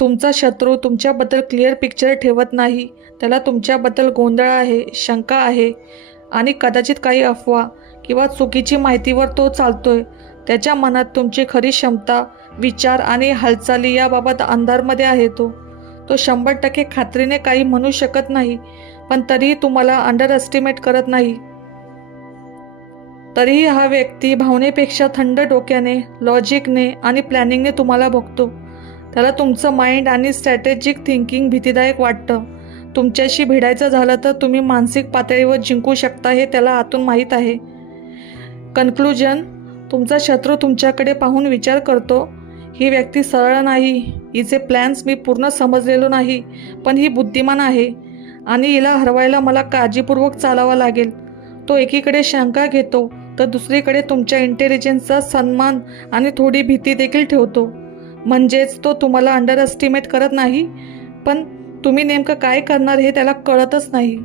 तुमचा शत्रू तुमच्याबद्दल क्लिअर पिक्चर ठेवत नाही. त्याला तुमच्याबद्दल गोंधळ आहे, शंका आहे आणि कदाचित काही अफवा किंवा चुकीची माहितीवर तो चालतोय. त्याच्या मनात तुमची खरी क्षमता, विचार आणि हालचाली याबाबत अंधारमध्ये आहे. तो 100% खात्रीने काही म्हणू शकत नाही, पण तरीही तुम्हाला अंडर एस्टिमेट करत नाही. तरीही हा व्यक्ती भावनेपेक्षा थंड डोक्याने, लॉजिकने आणि प्लॅनिंगने तुम्हाला बघतो. त्याला तुमचं माइंड आणि स्ट्रॅटेजिक थिंकिंग भीतीदायक वाटतं. तुमच्याशी भिडायचं झालं तर तुम्ही मानसिक पातळीवर जिंकू शकता हे त्याला आतून माहीत आहे. कन्क्लुजन, तुमचा शत्रू तुमच्याकडे पाहून विचार करतो, ही व्यक्ती सरळ नाही, हिचे प्लॅन्स मी पूर्ण समजलेलो नाही, पण ही बुद्धिमान आहे आणि हिला हरवायला मला काळजीपूर्वक चालावं लागेल. तो एकीकडे शंका घेतो तर दुसरीकडे तुमच्या इंटेलिजन्सचा सन्मान आणि थोडी भीती देखील ठेवतो. म्हणजेच तो तुम्हाला अंडर एस्टिमेट करत नाही, पण तुम्ही नेमकं काय करणार हे त्याला कळतच नाही.